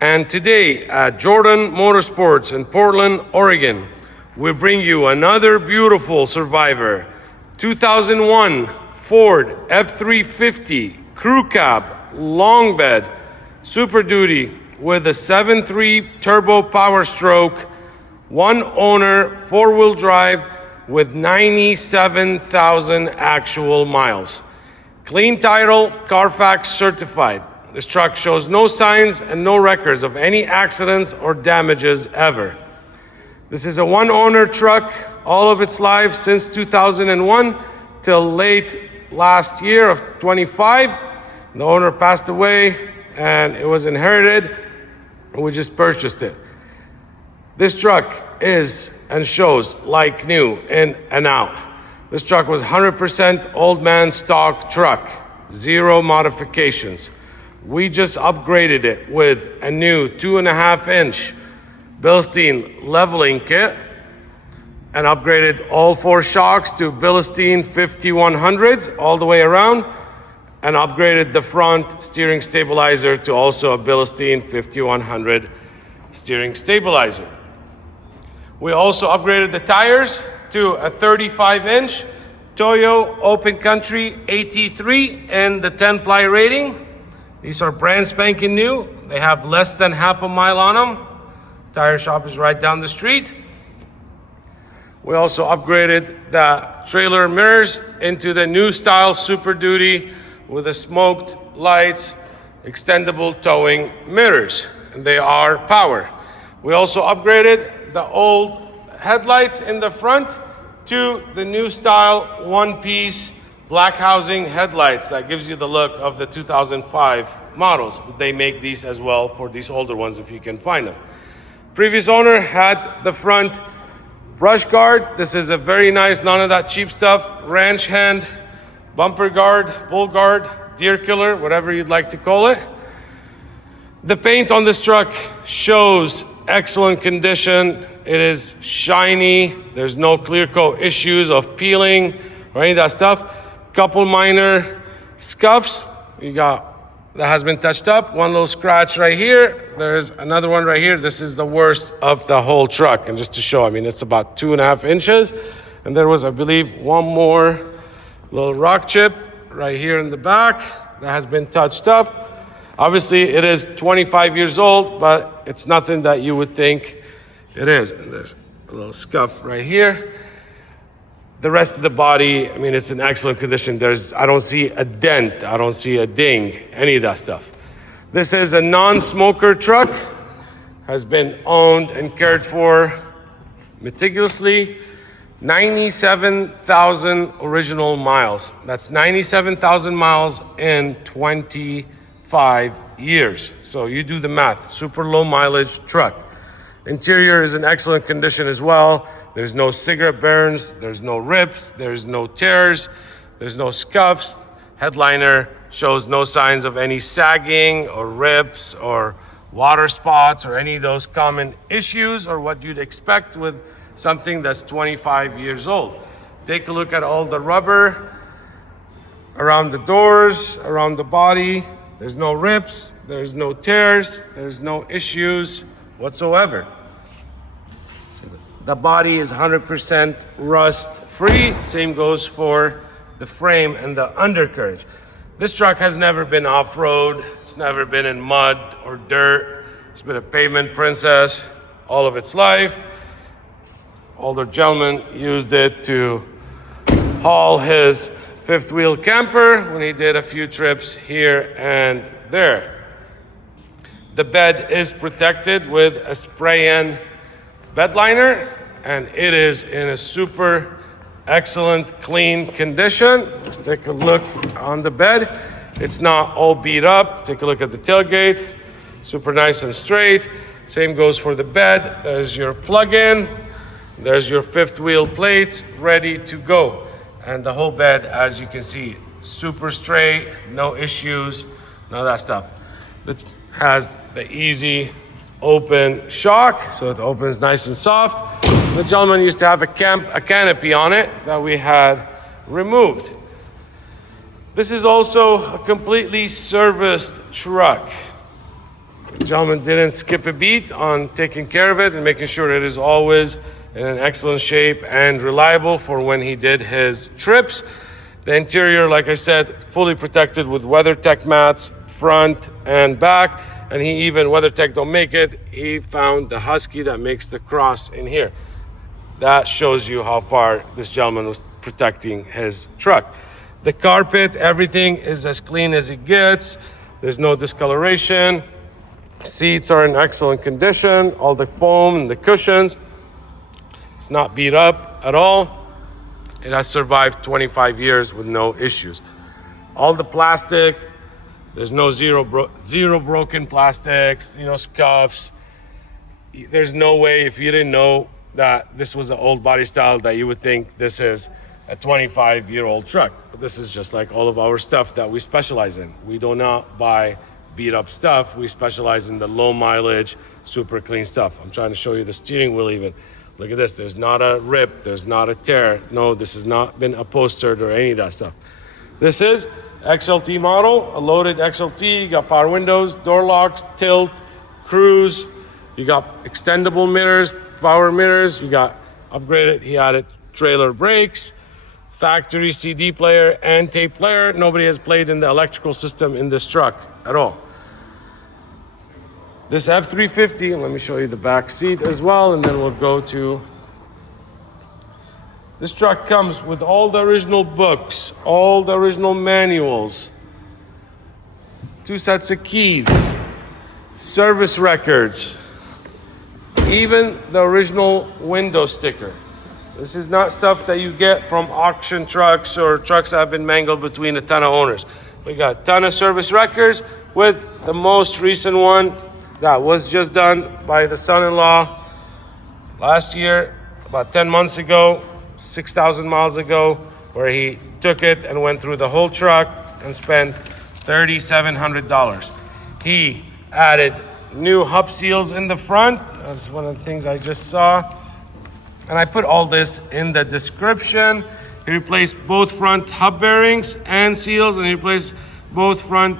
And today at Jordan Motorsports in Portland, Oregon, we bring you another beautiful Survivor. 2001 Ford F350 Crew Cab Long Bed Super Duty with a 7.3 turbo POWERSTROKE, one owner, four-wheel drive with 97,000 actual miles. Clean title, Carfax certified. This truck shows no signs and no records of any accidents or damages ever. This is a one-owner truck all of its life since 2001 till late last year of 25. The owner passed away and it was inherited. We just purchased it. This truck is and shows like new in and out. This truck was 100% old man stock truck, zero modifications. We just upgraded it with a new 2.5-inch BILSTEIN leveling kit and upgraded all four shocks to BILSTEIN 5100s all the way around, and upgraded the front steering stabilizer to also a BILSTEIN 5100 steering stabilizer. We also upgraded the tires to a 35-inch TOYO Open Country AT3 and the 10-ply rating. These are brand spanking new. They have less than half a mile on them. Tire shop is right down the street. We also upgraded the trailer mirrors into the new style Super Duty with the smoked lights, extendable towing mirrors, and they are power. We also upgraded the old headlights in the front to the new style one-piece black housing headlights that gives you the look of the 2005 models. They make these as well for these older ones if you can find them. Previous owner had the front brush guard. This is a very nice, none of that cheap stuff, ranch hand, bumper guard, bull guard, deer killer, whatever you'd like to call it. The paint on this truck shows excellent condition. It is shiny. There's no clear coat issues of peeling or any of that stuff. Couple minor scuffs that has been touched up. One little scratch right here. There's another one right here. This is the worst of the whole truck. And just to show, I mean, it's about 2.5 inches. And there was, I believe, one more little rock chip right here in the back that has been touched up. Obviously, it is 25 years old, but it's nothing that you would think it is. And there's a little scuff right here. The rest of the body, I mean, it's in excellent condition. I don't see a dent. I don't see a ding, any of that stuff. This is a non-smoker truck. Has been owned and cared for meticulously. 97,000 original miles. That's 97,000 miles in 25 years. So you do the math. Super low mileage truck. Interior is in excellent condition as well. There's no cigarette burns, there's no rips, there's no tears, there's no scuffs. Headliner shows no signs of any sagging or rips or water spots or any of those common issues or what you'd expect with something that's 25 years old. Take a look at all the rubber around the doors, around the body. There's no rips, there's no tears, there's no issues whatsoever. The body is 100% rust free. Same goes for the frame and the undercarriage. This truck has never been off-road. It's never been in mud or dirt. It's been a pavement princess all of its life. Older gentleman used it to haul his fifth wheel camper when he did a few trips here and there. The bed is protected with a spray-in bed liner, and it is in a super excellent clean condition. Let's take a look on the bed. It's not all beat up. Take a look at the tailgate. Super nice and straight. Same goes for the bed. There's your plug-in. There's your fifth wheel plates ready to go. And the whole bed, as you can see, super straight, no issues, none of that stuff. It has the easy open shock, so it opens nice and soft. The gentleman used to have a canopy on it that we had removed. This is also a completely serviced truck. The gentleman didn't skip a beat on taking care of it and making sure it is always in an excellent shape and reliable for when he did his trips. The interior, like I said, fully protected with WeatherTech mats, front and back. And he even, WeatherTech don't make it, he found the Husky that makes the cross in here. That shows you how far this gentleman was protecting his truck. The carpet, everything is as clean as it gets. There's no discoloration. Seats are in excellent condition. All the foam and the cushions. It's not beat up at all. It has survived 25 years with no issues. All the plastic, there's no zero broken plastics, scuffs. There's no way, if you didn't know that this was an old body style, that you would think this is a 25-year-old truck. But this is just like all of our stuff that we specialize in. We do not buy beat up stuff. We specialize in the low mileage, super clean stuff. I'm trying to show you the steering wheel even. Look at this, there's not a rip, there's not a tear. No, this has not been upholstered or any of that stuff. This is XLT model, a loaded XLT. You got power windows, door locks, tilt, cruise. You got extendable mirrors, power mirrors. You got upgraded, he added trailer brakes, factory CD player and tape player. Nobody has played in the electrical system in this truck at all. This F350, let me show you the back seat as well, and then we'll go to... This truck comes with all the original books, all the original manuals, 2 sets of keys, service records, even the original window sticker. This is not stuff that you get from auction trucks or trucks that have been mangled between a ton of owners. We got a ton of service records with the most recent one that was just done by the son-in-law last year, about 10 months ago, 6,000 miles ago, where he took it and went through the whole truck and spent $3,700. He added new hub seals in the front. That's one of the things I just saw. And I put all this in the description. He replaced both front hub bearings and seals, and he replaced both front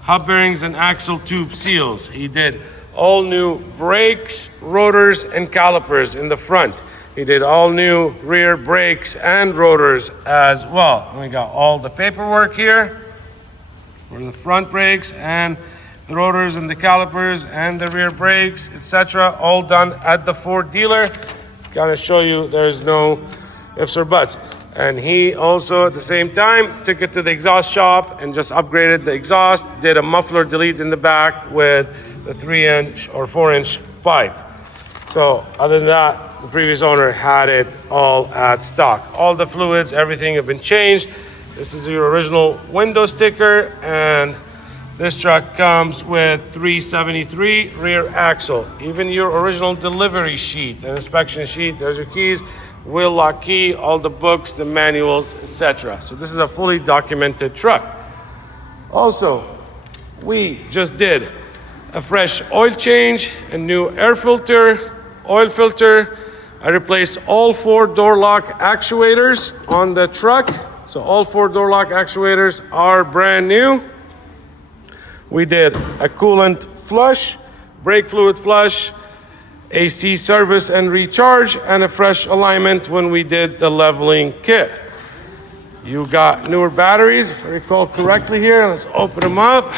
hub bearings and axle tube seals. He did all new brakes, rotors, and calipers in the front. He did all new rear brakes and rotors as well. And we got all the paperwork here for the front brakes and the rotors and the calipers and the rear brakes, etc. All done at the Ford dealer. Kind of show you there's no ifs or buts. And he also, at the same time, took it to the exhaust shop and just upgraded the exhaust, did a muffler delete in the back with the 3-inch or 4-inch pipe. So other than that, the previous owner had it all at stock. All the fluids, everything have been changed. This is your original window sticker, and this truck comes with 373 rear axle. Even your original delivery sheet, an inspection sheet, there's your keys, wheel lock key, all the books, the manuals, etc. So this is a fully documented truck. Also, we just did a fresh oil change, a new air filter, oil filter. I replaced all 4 door lock actuators on the truck. So all 4 door lock actuators are brand new. We did a coolant flush, brake fluid flush, AC service and recharge, and a fresh alignment when we did the leveling kit. You got newer batteries, if I recall correctly here. Let's open them up.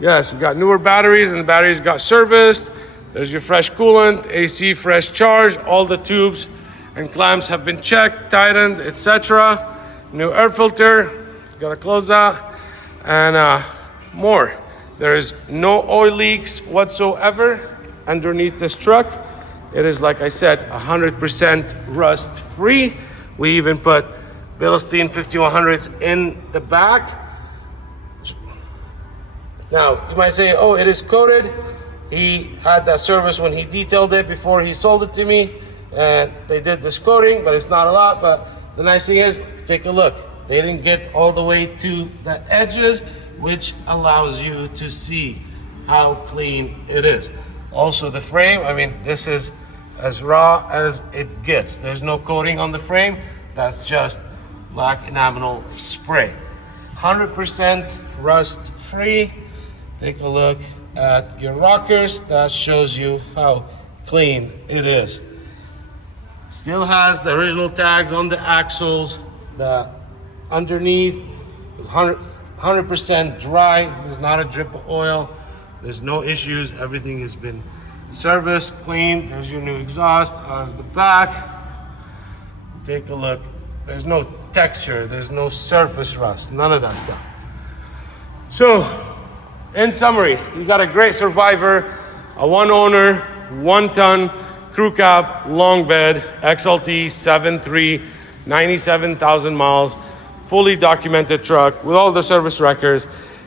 Yes, we got newer batteries, and the batteries got serviced. There's your fresh coolant, AC fresh charge. All the tubes and clamps have been checked, tightened, etc. New air filter, gotta close that, and more. There is no oil leaks whatsoever underneath this truck. It is, like I said, 100% rust free. We even put BILSTEIN 5100s in the back. Now, you might say, oh, it is coated. He had that service when he detailed it before he sold it to me, and they did this coating, but it's not a lot. But the nice thing is, take a look. They didn't get all the way to the edges, which allows you to see how clean it is. Also the frame, I mean, this is as raw as it gets. There's no coating on the frame. That's just black enamel spray. 100% rust free. Take a look at your rockers. That shows you how clean it is. Still has the original tags on the axles. The underneath is 100% dry. There's not a drip of oil. There's no issues. Everything has been serviced, cleaned. There's your new exhaust on the back. Take a look. There's no texture. There's no surface rust. None of that stuff. So, in summary, you got a great Survivor, a one owner, 1 ton, crew cab, long bed, XLT 7.3, 97,000 miles, fully documented truck with all the service records,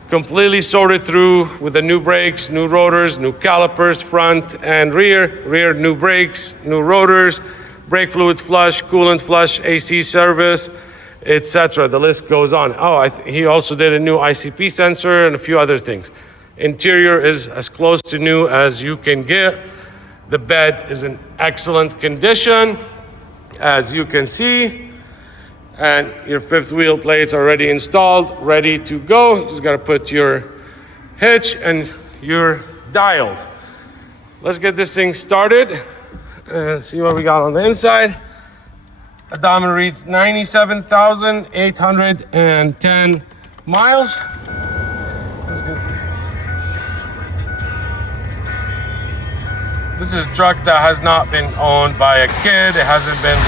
completely sorted through with the new brakes, new rotors, new calipers, front and rear new brakes, new rotors, brake fluid flush, coolant flush, AC service, etc. The list goes on. Oh, he also did a new ICP sensor and a few other things. Interior is as close to new as you can get. The bed is in excellent condition, as you can see. And your 5th wheel plates are already installed, ready to go. You just gotta put your hitch and you're dialed. Let's get this thing started and see what we got on the inside. Odometer reads 97,810 miles. That's good. This is a truck that has not been owned by a kid. It hasn't been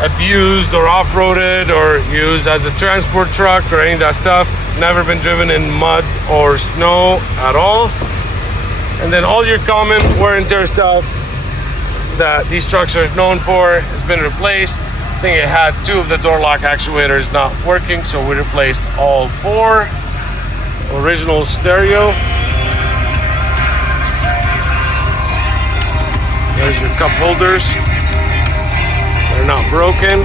abused or off-roaded or used as a transport truck or any of that stuff. Never been driven in mud or snow at all. And then all your common wear and tear stuff that these trucks are known for has been replaced. I think it had 2 of the door lock actuators not working, so we replaced all 4. Original stereo. There's your cup holders. They're not broken.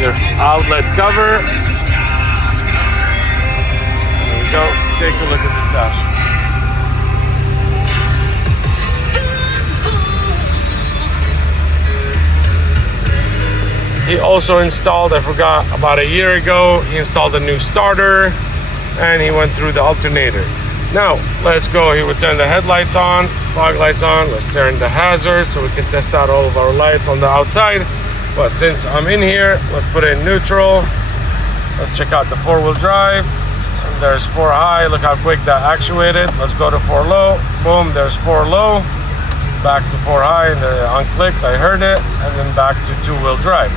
Your outlet cover. There we go. Take a look at this dash. He also installed, I forgot, about a year ago, he installed a new starter and he went through the alternator. Now, let's go. He would turn the headlights on, fog lights on. Let's turn the hazard so we can test out all of our lights on the outside. But since I'm in here, let's put it in neutral. Let's check out the 4-wheel drive. And there's 4 high. Look how quick that actuated. Let's go to 4 low. Boom, there's 4 low. Back to 4 high, and then unclicked, I heard it. And then back to 2-wheel drive.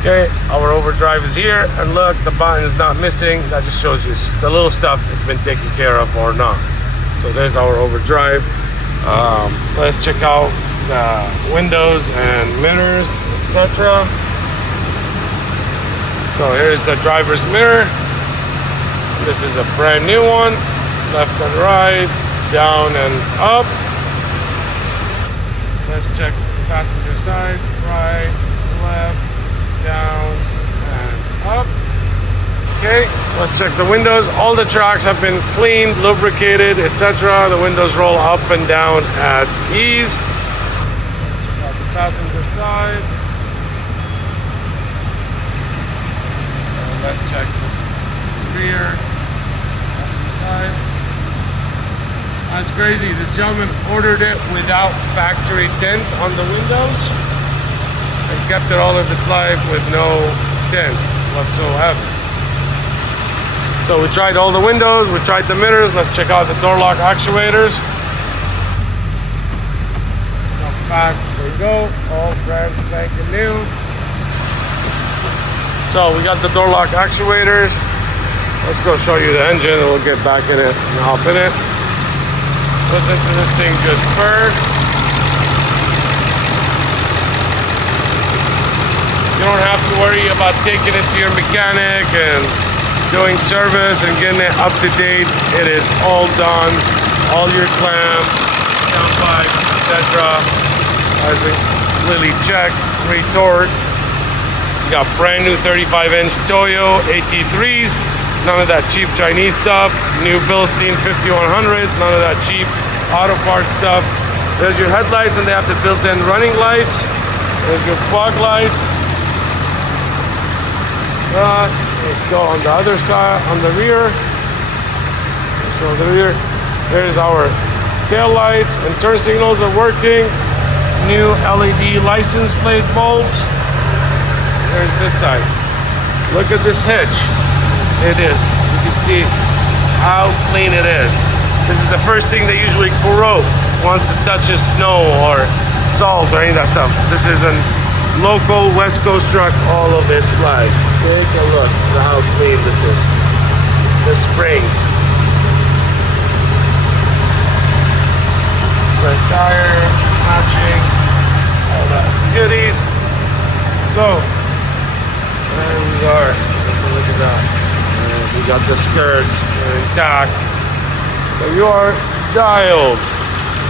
Okay, our overdrive is here, and look, the button is not missing. That just shows you the little stuff has been taken care of or not. So there's our overdrive. Let's check out the windows and mirrors, etc. So here's the driver's mirror. This is a brand new one. Left and right, down and up. Let's check the passenger side, right, left, down and up. Okay, let's check the windows. All the tracks have been cleaned, lubricated, etc. The windows roll up and down at ease. Check out the passenger side. And let's check the rear passenger side. That's crazy. This gentleman ordered it without factory tint on the windows. And kept it all of its life with no tint whatsoever. So we tried all the windows, we tried the mirrors. Let's check out the door lock actuators. How fast they go, all brand spanking new. So we got the door lock actuators. Let's go show you the engine and we'll get back in it and hop in it. Listen to this thing just purr. You don't have to worry about taking it to your mechanic and doing service and getting it up to date. It is all done. All your clamps, downpipes, etc. has been completely checked, retorqued. You got brand new 35-inch TOYO AT3s. None of that cheap Chinese stuff. New BILSTEIN 5100s. None of that cheap auto parts stuff. There's your headlights and they have the built-in running lights. There's your fog lights. Let's go on the other side, on the rear. So there's our tail lights and turn signals are working. New LED license plate bulbs. There's this side. Look at this hitch. It is. You can see how clean it is. This is the first thing they usually corrode once it touches snow or salt or any of that stuff. This is a local West Coast truck, all of it slide. Take a look at how clean this is. The springs. Spare tire, matching, all that goodies. So, there we are. Look at that. And we got the skirts intact. So you are dialed.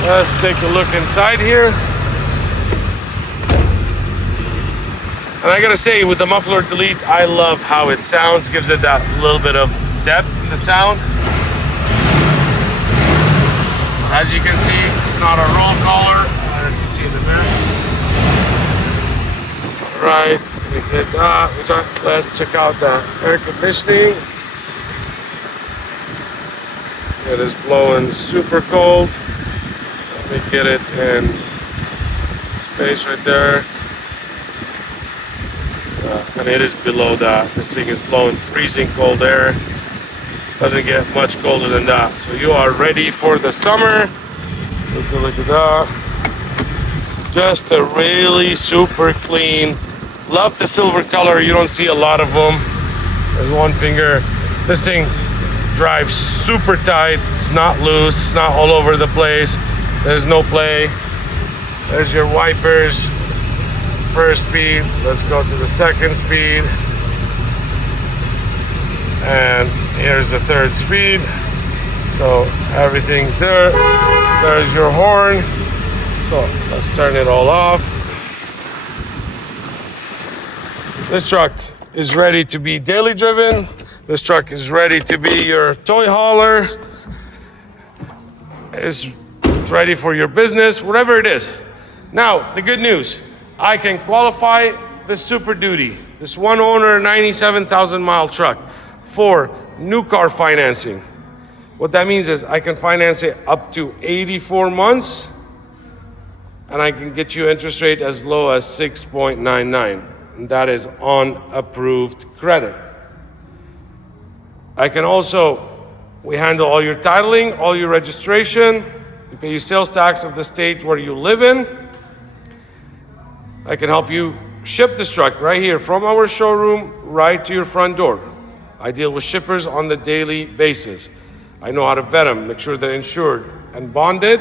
Let's take a look inside here. And I gotta say, with the muffler delete, I love how it sounds. Gives it that little bit of depth in the sound. As you can see, it's not a roll collar. As you see in the mirror. All right, we did that. Let's check out the air conditioning. It is blowing super cold. Let me get it in space right there. And it is below that. This thing is blowing freezing cold air. Doesn't get much colder than that. So you are ready for the summer. Look at that. Just a really super clean. Love the silver color. You don't see a lot of them. There's one finger. This thing drives super tight. It's not loose. It's not all over the place. There's no play. There's your wipers. First speed. Let's go to the second speed. And here's the third speed. So everything's there. There's your horn. So let's turn it all off. This truck is ready to be daily driven. This truck is ready to be your toy hauler. It's ready for your business, whatever it is. Now, the good news, I can qualify the Super Duty, this one owner, 97,000 mile truck for new car financing. What that means is I can finance it up to 84 months and I can get you interest rate as low as 6.99. And that is on approved credit. I can also, we handle all your titling, all your registration. We pay you sales tax of the state where you live in. I can help you ship this truck right here from our showroom right to your front door. I deal with shippers on the daily basis. I know how to vet them, make sure they're insured and bonded.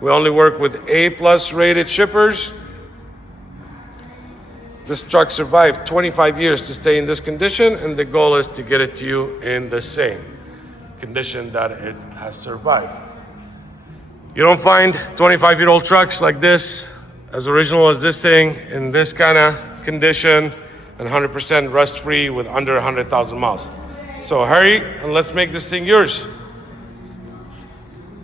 We only work with A+ rated shippers. This truck survived 25 years to stay in this condition, and the goal is to get it to you in the same condition that it has survived. You don't find 25-year-old trucks like this, as original as this thing, in this kind of condition, and 100% rust-free with under 100,000 miles. So hurry, and let's make this thing yours.